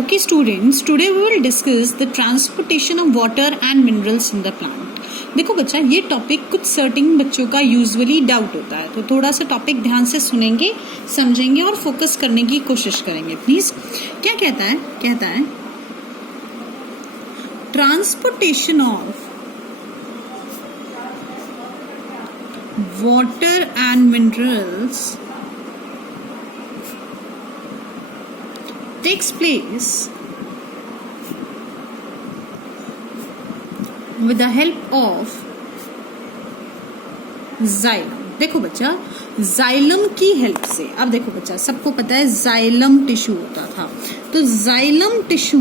Okay students, today we will discuss the transportation of water and minerals in the plant. देखो बच्चा, ये topic कुछ certain बच्चों का यूजुअली डाउट होता है, तो थोड़ा सा टॉपिक ध्यान से सुनेंगे, समझेंगे और फोकस करने की कोशिश करेंगे प्लीज. क्या कहता है transportation of water and minerals takes place with the help of xylem. देखो बच्चा, जाइलम की हेल्प से, अब देखो बच्चा, सबको पता है जाइलम टिश्यू होता था, तो xylem tissue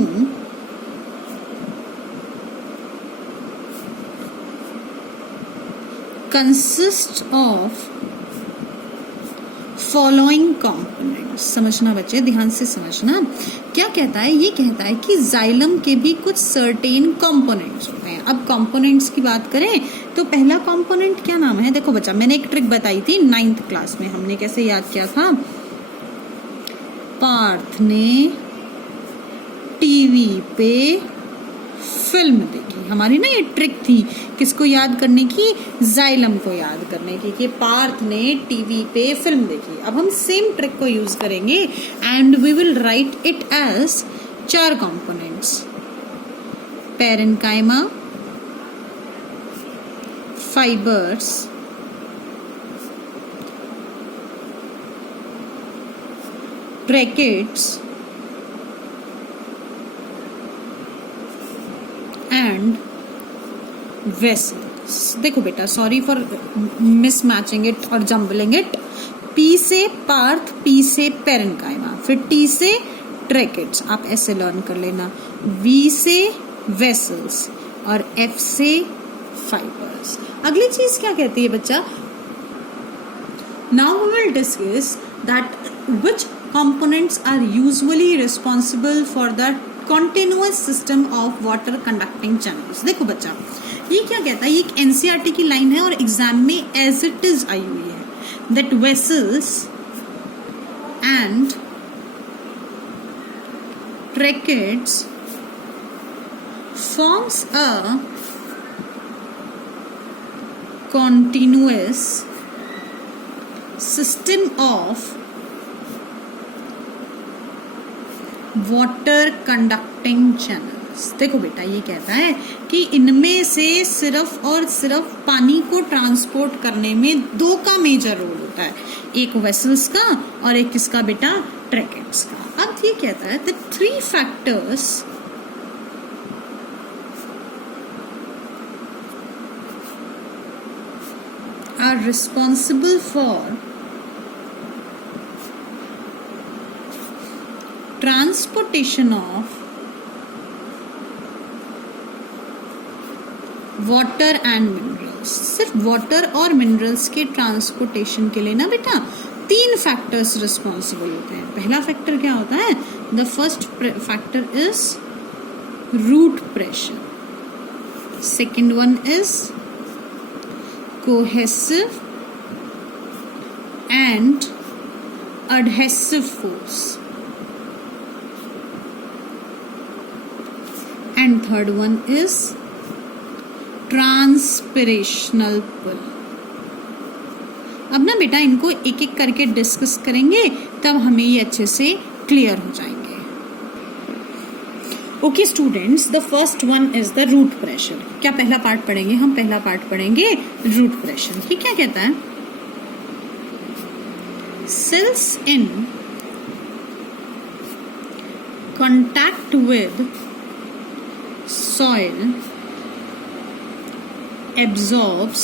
consist of following components. समझना बच्चे, ध्यान से समझना. क्या कहता है? ये कहता है कि जाइलम के भी कुछ सर्टेन कंपोनेंट्स होते हैं. अब कंपोनेंट्स की बात करें तो पहला कंपोनेंट क्या नाम है? देखो बच्चा, मैंने एक ट्रिक बताई थी 9th क्लास में, हमने कैसे याद किया था. पार्थ ने टीवी पे फिल्म देखी. हमारी ना ये ट्रिक थी किसको याद करने की? जाइलम को याद करने की, कि पार्थ ने टीवी पे फिल्म देखी. अब हम सेम ट्रिक को यूज करेंगे and we will write it as 4 components: parenchyma, fibres, tracheids and vessels. देखो बेटा, sorry for mismatching it or jumbling it. P से पार्थ, पी से पैरेन्काइमा, फिर टी से ट्रैकेट्स, आप ऐसे लर्न कर लेना. वी से वेसल्स और एफ से फाइबर्स. अगली चीज क्या कहती है बच्चा? Now we will discuss that which components are usually responsible for the continuous system of water conducting channels. देखो बच्चा, ये क्या कहता है? ये एक एनसीईआरटी की लाइन है और एग्जाम में एज इट इज आई हुई है. That vessels and tracheids forms a continuous system of water conducting channels. देखो बेटा, ये कहता है कि इनमें से सिर्फ और सिर्फ पानी को ट्रांसपोर्ट करने में 2 का मेजर रोल होता है, एक वेसल्स का और एक किसका बेटा? ट्रैकेट्स का. अब ये कहता है the 3 factors are responsible for transportation of water and minerals. सिर्फ वाटर और मिनरल्स के ट्रांसपोर्टेशन के लिए ना बेटा 3 फैक्टर्स रिस्पॉन्सिबल होते हैं. पहला फैक्टर क्या होता है? The first factor is root pressure. Second one is cohesive and adhesive force. And third one is transpirational pull. अब ना बेटा इनको एक एक करके डिस्कस करेंगे, तब हमें ये अच्छे से क्लियर हो जाएंगे. Okay students, the first one is the root pressure. क्या पहला पार्ट पढ़ेंगे हम? पहला पार्ट पढ़ेंगे रूट प्रेशर. ये क्या कहता है? cells in contact with soil absorbs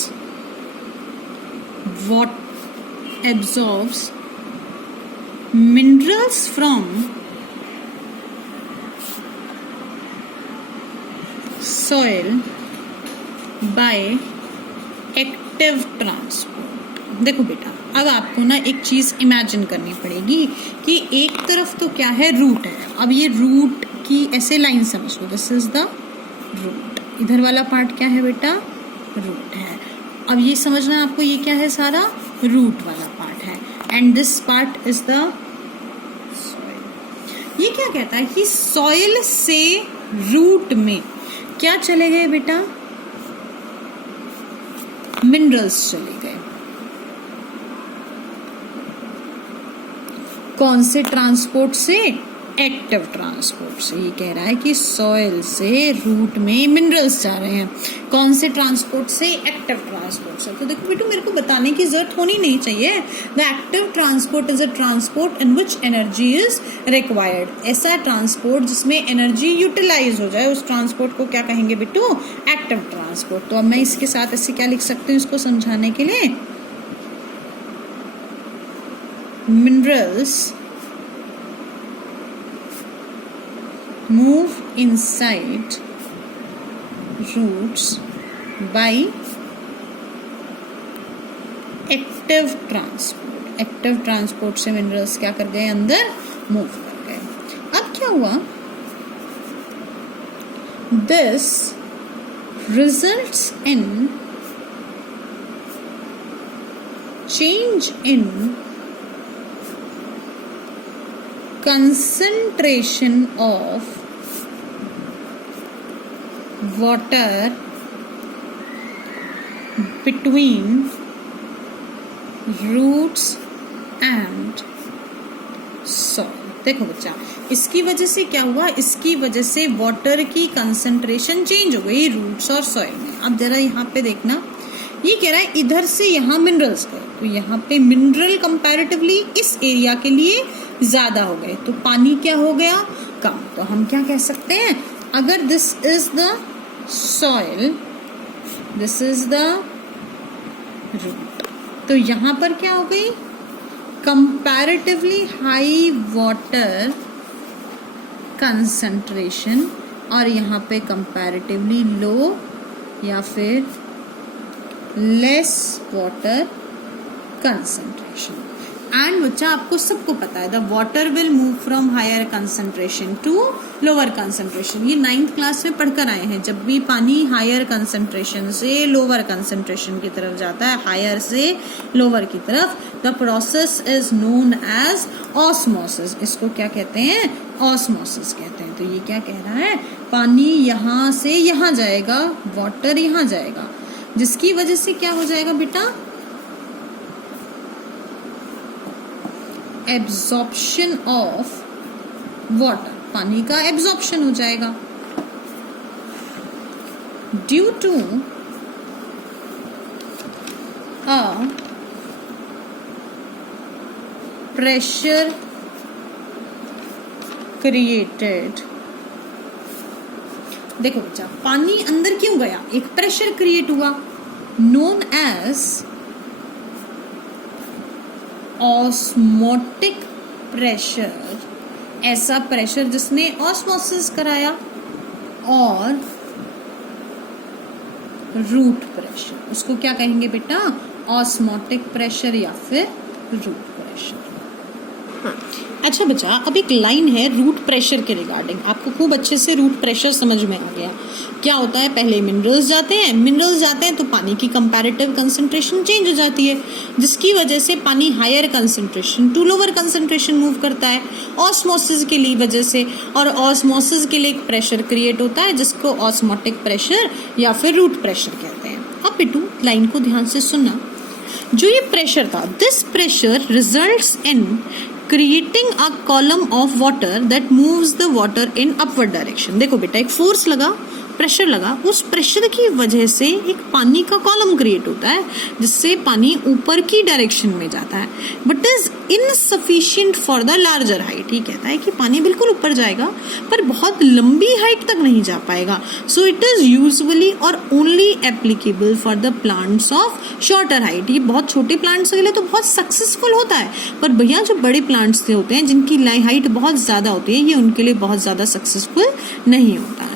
minerals from soil by active transport. देखो बेटा, अब आपको ना एक चीज इमेजिन करनी पड़ेगी कि एक तरफ तो क्या है? रूट है. अब ये रूट की ऐसे लाइन समझ लो, दिस इज द रूट. इधर वाला पार्ट क्या है बेटा? रूट है. अब ये समझना आपको, ये क्या है? सारा रूट वाला पार्ट है. And this part is the ये क्या कहता है कि सॉइल से रूट में क्या चले गए बेटा, मिनरल्स चले गए। कौन से ट्रांसपोर्ट से, एक्टिव ट्रांसपोर्ट से। ये कह रहा है कि सॉइल से रूट में मिनरल्स जा रहे हैं, कौन से ट्रांसपोर्ट से, एक्टिव ट्रांसपोर्ट से। तो देखो बेटू मेरे को बताने की जरूरत होनी नहीं चाहिए। The active transport is a transport in which energy is required. ऐसा ट्रांसपोर्ट जिसमें एनर्जी यूटिलाइज हो जाए, उस ट्रांसपोर्ट को क्या कहेंगे बेटू, एक्टिव ट्रांसपोर्ट। तो अब मैं इसके साथ ऐसे क्या लिख सकती हूँ इसको समझाने के लिए, minerals move inside roots by active transport। Active transport से मिनरल्स क्या कर गए, अंदर मूव कर गए। अब क्या हुआ, this results in change in concentration of water between roots and soil। देखो बच्चा, इसकी वजह से क्या हुआ, इसकी वजह से वाटर की कंसंट्रेशन चेंज हो गई रूट्स और सॉइल में। अब जरा यहाँ पे देखना, ये कह रहा है इधर से यहाँ मिनरल्स गए, तो यहाँ पे मिनरल कंपैरेटिवली इस एरिया के लिए ज्यादा हो गए, तो पानी क्या हो गया, कम। तो हम क्या कह सकते हैं, अगर this is the soil, this is the root, तो यहाँ पर क्या हो गई, कंपैरेटिवली हाई वाटर कंसंट्रेशन, और यहाँ पे कंपैरेटिवली लो या फिर लेस वाटर कंसंट्रेशन। एंड बच्चा आपको सबको पता है the water will move from higher concentration to lower concentration. ये 9th क्लास में पढ़कर आए हैं, जब भी पानी हायर कंसंट्रेशन से लोअर कंसंट्रेशन की तरफ जाता है, हायर से लोअर की तरफ, the process is known as osmosis. इसको क्या कहते हैं, ऑस्मोसिस कहते हैं। तो ये क्या कह रहा है, पानी यहाँ से यहाँ जाएगा, वाटर यहाँ जाएगा, जिसकी वजह से क्या हो जाएगा बेटा, एब्जॉर्प्शन ऑफ वाटर, पानी का एब्जॉर्प्शन हो जाएगा। Due to a pressure created. देखो बच्चा, पानी अंदर क्यों गया, एक प्रेशर क्रिएट हुआ, नोन एज ऑस्मोटिक प्रेशर। ऐसा प्रेशर जिसने ऑस्मोसिस कराया, और रूट प्रेशर, उसको क्या कहेंगे बेटा, ऑस्मोटिक प्रेशर या फिर रूट प्रेशर। अच्छा बच्चा, अब एक लाइन है रूट प्रेशर के रिगार्डिंग, आपको खूब अच्छे से रूट प्रेशर समझ में आ गया। क्या होता है, पहले मिनरल्स जाते हैं तो पानी की कंपैरेटिव कंसंट्रेशन चेंज हो जाती है, जिसकी वजह से पानी higher concentration to lower concentration move करता है ऑस्मोसिस के लिए वजह से, और ऑस्मोसिस के लिए एक प्रेशर क्रिएट होता है जिसको ऑस्मोटिक प्रेशर या फिर रूट प्रेशर कहते हैं। अब बेटू लाइन को ध्यान से सुनना, जो ये प्रेशर था, this pressure results in creating a column of water that moves the water in upward direction. देखो बेटा, एक फोर्स लगा, प्रेशर लगा, उस प्रेशर की वजह से एक पानी का कॉलम क्रिएट होता है जिससे पानी ऊपर की डायरेक्शन में जाता है, but is insufficient for the larger height. ये कहता है कि पानी बिल्कुल ऊपर जाएगा पर बहुत लंबी हाइट तक नहीं जा पाएगा। सो इट इज यूजुअली और only applicable for the plants of shorter height. ये बहुत छोटे प्लांट्स के लिए तो बहुत सक्सेसफुल होता है, पर भैया जो बड़े प्लांट्स होते हैं जिनकी हाइट बहुत ज्यादा होती है, ये उनके लिए बहुत ज्यादा सक्सेसफुल नहीं होता।